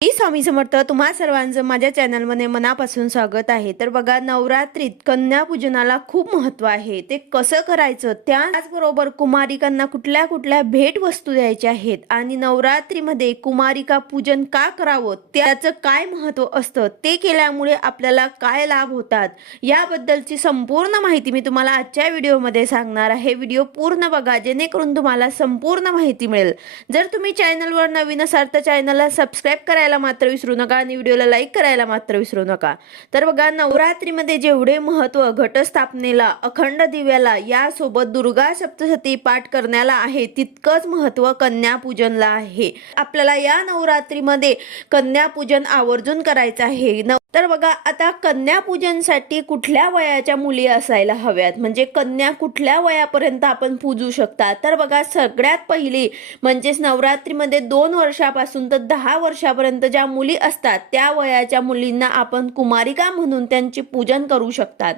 श्री स्वामी समर्थ. तुम्हा सर्वांचं माझ्या चॅनलमध्ये मनापासून स्वागत आहे. तर बघा, नवरात्रीत कन्यापूजनाला खूप महत्त्व आहे. ते कसं करायचं, त्याचबरोबर कुमारिकांना कुठल्या कुठल्या भेट वस्तू द्यायच्या आहेत आणि नवरात्रीमध्ये कुमारिका पूजन का करावं, त्याचं काय महत्त्व असतं, ते केल्यामुळे आपल्याला काय लाभ होतात, याबद्दलची संपूर्ण माहिती मी तुम्हाला आजच्या व्हिडिओमध्ये सांगणार आहे. व्हिडिओ पूर्ण बघा, जेणेकरून तुम्हाला संपूर्ण माहिती मिळेल. जर तुम्ही चॅनलवर नवीन असाल तर चॅनलला सबस्क्राईब करायला मात्र विसरू नका आणि व्हिडिओला लाईक करायला मात्र विसरू नका. तर बघा, नवरात्रीमध्ये जेवढे महत्त्व घटस्थापनेला, अखंड दिव्याला, यासोबत दुर्गा सप्तशती पाठ करण्याला आहे, तितकंच महत्त्व कन्यापूजनला आहे. आपल्याला या नवरात्रीमध्ये कन्यापूजन आवर्जून करायचं आहे. तर बघा, आता कन्यापूजनसाठी कुठल्या वयाच्या मुली असायला हव्यात, म्हणजे कन्या कुठल्या वयापर्यंत आपण पूजू शकता. तर बघा, सगळ्यात पहिली म्हणजेच नवरात्रीमध्ये 2 वर्षापासून तर 10 वर्षापर्यंत ज्या मुली असतात, त्या वयाच्या मुलींना आपण कुमारिका म्हणून त्यांचे पूजन करू शकतात.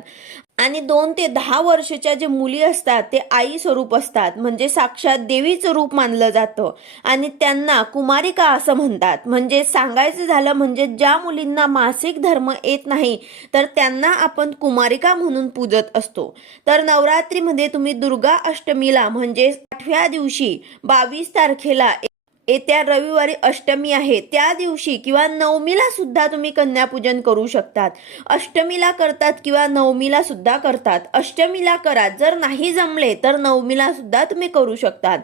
आणि 2 ते 10 वर्षाच्या जे मुली असतात ते आई स्वरूप असतात, म्हणजे साक्षात देवीचं रूप मानलं जातं आणि त्यांना कुमारिका असं म्हणतात. म्हणजे सांगायचं झालं म्हणजे ज्या मुलींना मासिक धर्म येत नाही तर त्यांना आपण कुमारिका म्हणून पूजत असतो. तर नवरात्रीमध्ये तुम्ही दुर्गा अष्टमीला म्हणजे 8व्या दिवशी 22 तारखेला येत्या रविवारी अष्टमी आहे त्या दिवशी किंवा नवमीला सुद्धा तुम्ही कन्यापूजन करू शकतात. अष्टमीला करतात किंवा नवमीला सुद्धा करतात. अष्टमीला करा, जर नाही जमले तर नवमीला सुद्धा तुम्ही करू शकतात.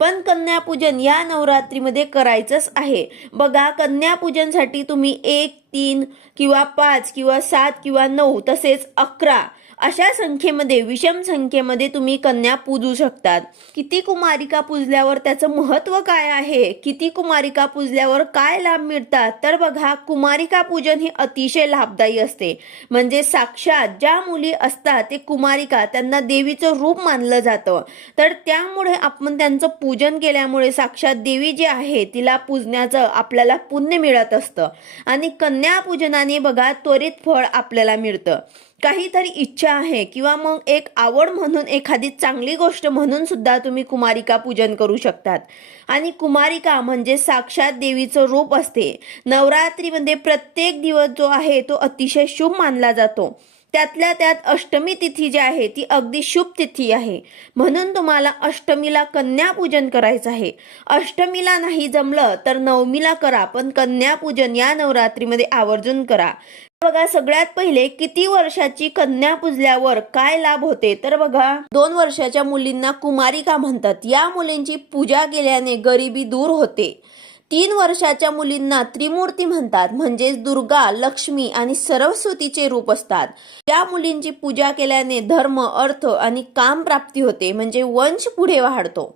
पण कन्यापूजन या नवरात्रीमध्ये करायचंच आहे. बघा, कन्यापूजनसाठी तुम्ही 1, 3 किंवा 5 किंवा 7 किंवा 9 तसेच 11 अशा संख्येमध्ये, विषम संख्येमध्ये तुम्ही कन्या पूजू शकतात. किती कुमारिका पूजल्यावर त्याचं महत्त्व काय आहे, किती कुमारिका पूजल्यावर काय लाभ मिळतात, तर बघा, कुमारिका पूजन हे अतिशय लाभदायी असते. म्हणजे साक्षात ज्या मुली असतात ते कुमारिका, त्यांना देवीचं रूप मानलं जातं. तर त्यामुळे आपण त्यांचं पूजन केल्यामुळे साक्षात देवी जी आहे तिला पूजण्याचं आपल्याला पुण्य मिळत असतं. आणि कन्यापूजनाने बघा, त्वरित फळ आपल्याला मिळतं. काहीतरी इच्छा आहे किंवा मग एक आवड म्हणून, एखादी चांगली गोष्ट म्हणून सुद्धा तुम्ही कुमारिका पूजन करू शकतात. आणि कुमारिका म्हणजे साक्षात देवीचं रूप असते. नवरात्रीमध्ये प्रत्येक दिवस जो आहे तो अतिशय शुभ मानला जातो. त्यातल्या त्यात अष्टमी तिथी जी आहे ती अगदी शुभ तिथी आहे. म्हणून तुम्हाला अष्टमीला कन्यापूजन करायचं आहे. अष्टमीला नाही जमलं तर नवमीला करा, पण कन्यापूजन या नवरात्रीमध्ये आवर्जून करा. बघा, सगळ्यात पहिले किती वर्षाची कन्या पूजल्यावर काय लाभ होते, तर बघा, 2 वर्षाच्या मुलींना कुमारिका म्हणतात. या मुलींची पूजा केल्याने गरिबी दूर होते. 3 वर्षाच्या मुलींना त्रिमूर्ती म्हणतात, म्हणजेच दुर्गा, लक्ष्मी आणि सरस्वतीचे रूप असतात. या मुलींची पूजा केल्याने धर्म, अर्थ आणि काम प्राप्ती होते, म्हणजे वंश पुढे वाढतो.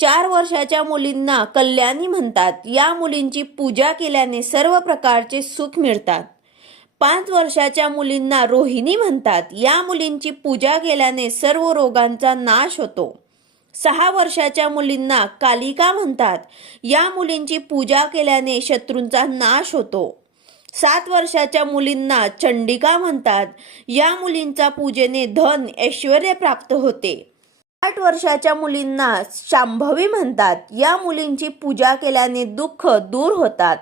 4 वर्षाच्या मुलींना कल्याणी म्हणतात. या मुलींची पूजा केल्याने सर्व प्रकारचे सुख मिळतात. 5 वर्षाच्या मुलींना रोहिणी म्हणतात. या मुलींची पूजा केल्याने सर्व रोगांचा नाश होतो. 6 वर्षाच्या मुलींना कालिका म्हणतात. या मुलींची पूजा केल्याने शत्रूंचा नाश होतो. 7 वर्षाच्या मुलींना चंडिका म्हणतात. या मुलींचा पूजेने धन, ऐश्वर्य प्राप्त होते. 8 वर्षाच्या मुलींना शांभवी म्हणतात. या मुलींची पूजा केल्याने दुःख दूर होतात.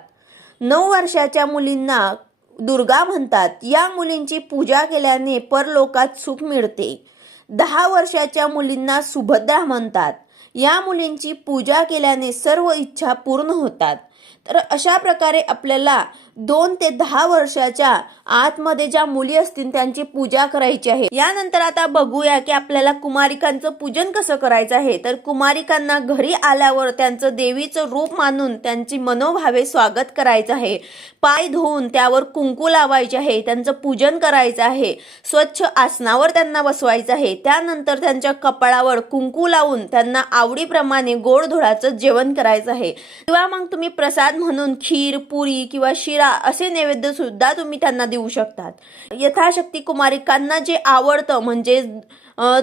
9 वर्षाच्या मुलींना दुर्गा म्हणतात. या मुलींची पूजा केल्याने परलोकात सुख मिळते. 10 वर्षाच्या मुलींना सुभद्रा म्हणतात. या मुलींची पूजा केल्याने सर्व इच्छा पूर्ण होतात. तर अशा प्रकारे आपल्याला 2 ते 10 वर्षाच्या आतमध्ये ज्या मुली असतील त्यांची पूजा करायची आहे. यानंतर आता बघूया की आपल्याला कुमारिकांचं पूजन कसं करायचं आहे. तर कुमारिकांना घरी आल्यावर त्यांचं देवीचं रूप मानून त्यांची मनोभावे स्वागत करायचं आहे. पाय धुवून त्यावर कुंकू लावायचे आहे, त्यांचं पूजन करायचं आहे. स्वच्छ आसनावर त्यांना बसवायचं आहे. त्यानंतर त्यांच्या कपाळावर कुंकू लावून त्यांना आवडीप्रमाणे गोडधोडाचं जेवण करायचं आहे. किंवा मग तुम्ही प्रसाद म्हणून खीर, पुरी किंवा शिरा असे नैवेद्य सुद्धा तुम्ही त्यांना देऊ शकतात. यथाशक्ती कुमारिकांना जे आवडतं, म्हणजे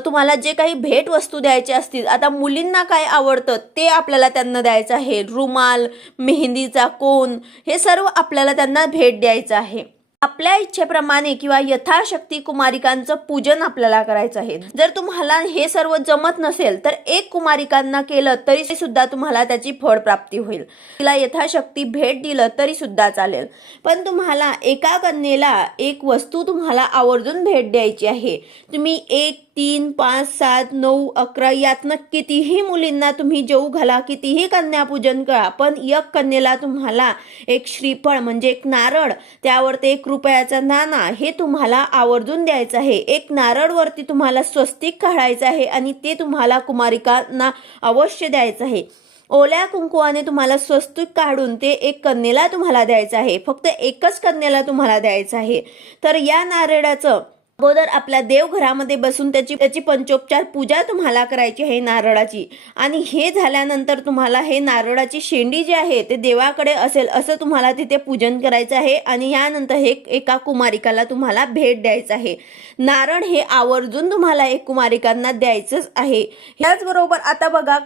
तुम्हाला जे काही भेट वस्तू द्यायचे असतील, आता मुलींना काय आवडतं ते आपल्याला त्यांना द्यायचं आहे. रुमाल, मेहंदीचा कोन, हे सर्व आपल्याला त्यांना भेट द्यायचं आहे. आपल्या इच्छेप्रमाणे किंवा यथाशक्ती कुमारिकांचं पूजन आपल्याला करायचं आहे। जर तुम्हाला हे सर्व जमत नसेल तर एक कुमारिकांना केलं तरी सुद्धा तुम्हाला त्याची फळ प्राप्ती होईल। तिला यथाशक्ती भेट दिलं तरी सुद्धा चालेल, पण तुम्हाला एका कन्येला एक वस्तू तुम्हाला आवर्जून भेट द्यायची आहे। तुम्ही 1, 3, 5, 7, 9, 11 यातनं कितीही मुलींना तुम्ही जेवू घाला, कितीही कन्यापूजन करा, पण एक कन्येला तुम्हाला एक श्रीफळ म्हणजे एक नारळ, त्यावर ते 1 रुपयाचा नाणा हे तुम्हाला आवर्जून द्यायचं आहे। एक नारळवरती तुम्हाला स्वस्तिक काढायचं आहे आणि ते तुम्हाला कुमारिकांना अवश्य द्यायचं आहे। ओल्या कुंकुवाने तुम्हाला स्वस्तिक काढून ते एक कन्येला तुम्हाला द्यायचं आहे। फक्त एकच कन्येला तुम्हाला द्यायचं आहे। तर या नारळाचं अगोदर आपल्या देवघरामध्ये बसून त्याची पंचोपचार पूजा तुम्हाला करायची आहे नारळाची, आणि हे झाल्यानंतर तुम्हाला हे नारळाची शेंडी जी आहे ते देवाकडे असेल असं तुम्हाला तिथे पूजन करायचं आहे आणि यानंतर हे एका कुमारिकाला तुम्हाला भेट द्यायचं आहे। नारळ हे आवर्जून तुम्हाला एक कुमारिकांना द्यायचंच आहे। याचबरोबर आता बघा,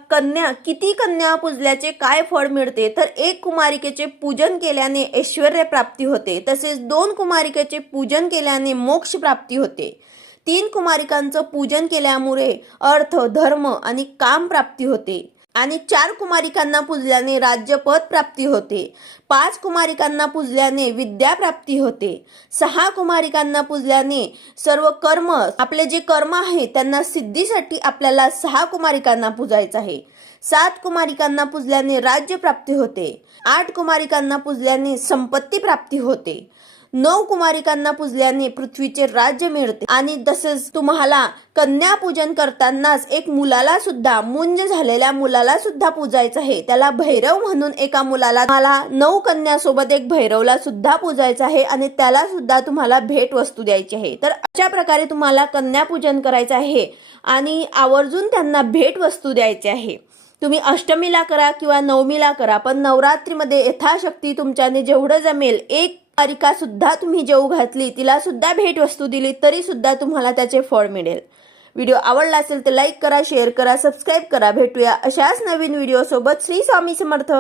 किती कन्या पूजल्याचे काय फळ मिळते, तर एक कुमारिकेचे पूजन केल्याने ऐश्वर्य प्राप्ती होते, तसेच 2 कुमारिकेचे पूजन केल्याने मोक्ष प्राप्ती होते, 3 कुमारिकांचं पूजन केल्यामुळे अर्थ, धर्म आणि काम प्राप्ती होते, आणि 4 कुमारिकांना पूजल्याने राज्यपद प्राप्ती होते, 5 कुमारिकांना पूजल्याने विद्या प्राप्ती होते, 6 कुमारिकांना पूजल्याने सर्व कर्म, आपले जे कर्म आहे त्यांना सिद्धीसाठी आपल्याला 6 कुमारिकांना पूजायचं आहे, 7 कुमारिकांना पूजल्याने राज्य प्राप्ती होते, 8 कुमारिकांना पूजल्याने संपत्ती प्राप्ती होते, 9 कुमारिकांना पूजल्याने पृथ्वीचे राज्य मिळते, आणि तसेच तुम्हाला कन्या पूजन करतानाच एक मुलाला सुद्धा, मुंज झालेल्या मुलाला सुद्धा पूजायचं आहे। त्याला भैरव म्हणून एका मुलाला, तुम्हाला 9 कन्यासोबत एक भैरवला सुद्धा पूजायचं आहे आणि त्याला सुद्धा तुम्हाला भेट वस्तू द्यायची आहे। तर अशा प्रकारे तुम्हाला कन्या पूजन करायचं आहे आणि आवर्जून त्यांना भेट वस्तू द्यायची आहे। तुम्ही अष्टमीला करा किंवा नवमीला करा, पण नवरात्रीमध्ये यथाशक्ती तुमच्याने जेवढं जमेल एक कुमारिका सुद्धा तुम्ही जेवू घातली, तिला सुद्धा भेट वस्तू दिली तरी सुद्धा तुम्हाला त्याचे फळ मिळेल। व्हिडिओ आवडला असेल तर लाईक करा, शेअर करा, सबस्क्राईब करा। भेटूया अशाच नवीन व्हिडिओ सोबत। श्री स्वामी समर्थ।